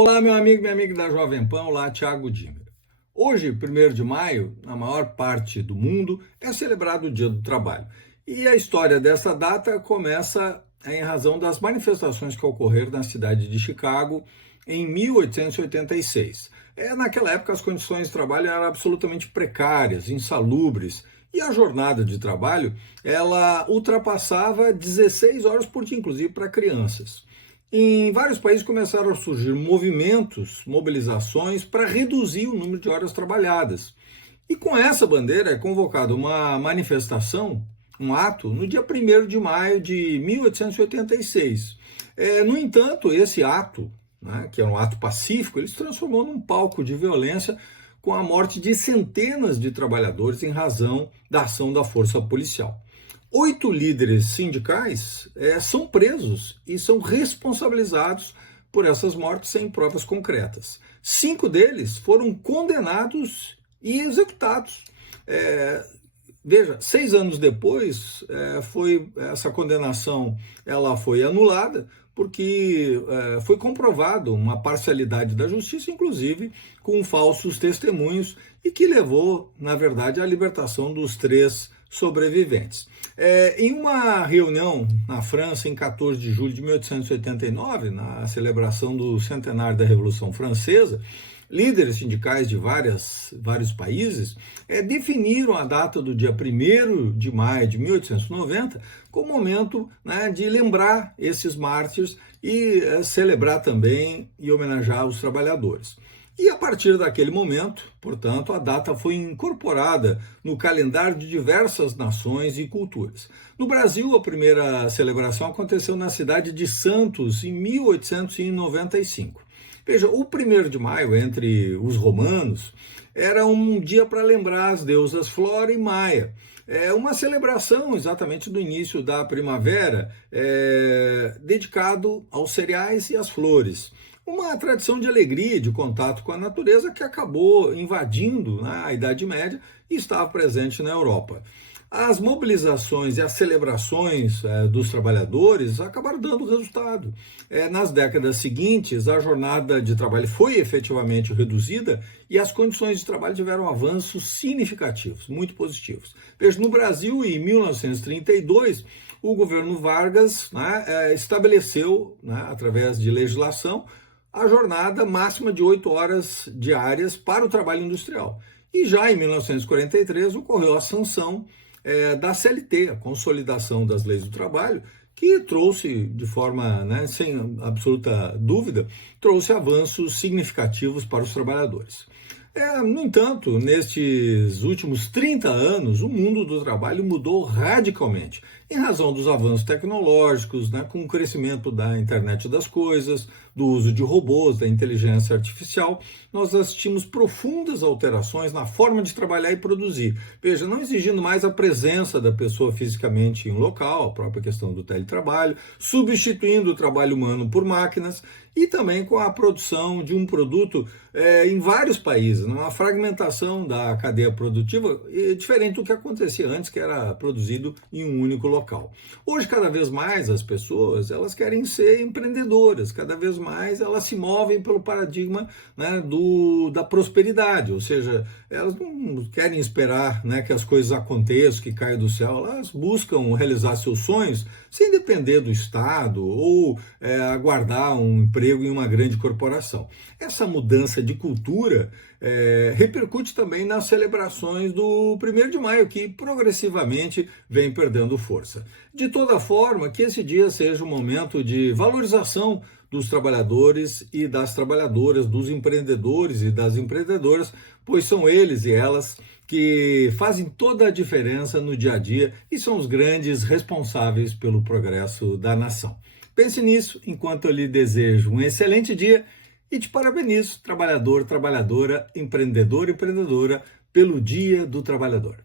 Olá, meu amigo, minha amiga da Jovem Pan, olá, Thiago Dimmer. Hoje, 1º de maio, na maior parte do mundo, é celebrado o Dia do Trabalho. E a história dessa data começa em razão das manifestações que ocorreram na cidade de Chicago em 1886. Naquela época, as condições de trabalho eram absolutamente precárias, insalubres, e a jornada de trabalho, ela ultrapassava 16 horas por dia, inclusive para crianças. Em vários países começaram a surgir movimentos, mobilizações para reduzir o número de horas trabalhadas. E com essa bandeira é convocada uma manifestação, um ato, no dia 1º de maio de 1886. No entanto, esse ato, que é um ato pacífico, ele se transformou num palco de violência com a morte de centenas de trabalhadores em razão da ação da força policial. 8 líderes sindicais são presos e são responsabilizados por essas mortes sem provas concretas. 5 deles foram condenados e executados. Veja, 6 anos depois, essa condenação ela foi anulada porque foi comprovado uma parcialidade da justiça, inclusive com falsos testemunhos, e que levou, na verdade, à libertação dos 3 sobreviventes. Em uma reunião na França, em 14 de julho de 1889, na celebração do centenário da Revolução Francesa, líderes sindicais de vários países definiram a data do dia 1º de maio de 1890 como momento de lembrar esses mártires e celebrar também e homenagear os trabalhadores. E a partir daquele momento, portanto, a data foi incorporada no calendário de diversas nações e culturas. No Brasil, a primeira celebração aconteceu na cidade de Santos, em 1895. Veja, o 1º de maio, entre os romanos, era um dia para lembrar as deusas Flora e Maia. Uma celebração exatamente do início da primavera, dedicado aos cereais e às flores. Uma tradição de alegria, de contato com a natureza que acabou invadindo a Idade Média e estava presente na Europa. As mobilizações e as celebrações dos trabalhadores acabaram dando resultado. Nas décadas seguintes, a jornada de trabalho foi efetivamente reduzida e as condições de trabalho tiveram avanços significativos, muito positivos. Veja, no Brasil, em 1932, o governo Vargas estabeleceu, através de legislação, a jornada máxima de 8 horas diárias para o trabalho industrial. E já em 1943 ocorreu a sanção da CLT, a Consolidação das Leis do Trabalho, que trouxe de forma, sem absoluta dúvida, trouxe avanços significativos para os trabalhadores. No entanto, nestes últimos 30 anos, o mundo do trabalho mudou radicalmente, em razão dos avanços tecnológicos, com o crescimento da internet das coisas, do uso de robôs, da inteligência artificial. Nós assistimos profundas alterações na forma de trabalhar e produzir. Veja, não exigindo mais a presença da pessoa fisicamente em um local, a própria questão do teletrabalho, substituindo o trabalho humano por máquinas, e também com a produção de um produto em vários países, uma fragmentação da cadeia produtiva diferente do que acontecia antes, que era produzido em um único local. Hoje, cada vez mais, as pessoas elas querem ser empreendedoras, cada vez mais elas se movem pelo paradigma da prosperidade, ou seja, elas não querem esperar que as coisas aconteçam, que caiam do céu, elas buscam realizar seus sonhos sem depender do Estado ou aguardar um emprego em uma grande corporação. Essa mudança de cultura repercute também nas celebrações do 1º de maio, que progressivamente vem perdendo força. De toda forma, que esse dia seja um momento de valorização dos trabalhadores e das trabalhadoras, dos empreendedores e das empreendedoras, pois são eles e elas que fazem toda a diferença no dia a dia e são os grandes responsáveis pelo progresso da nação. Pense nisso enquanto eu lhe desejo um excelente dia e te parabenizo, trabalhador, trabalhadora, empreendedor, empreendedora, pelo Dia do Trabalhador.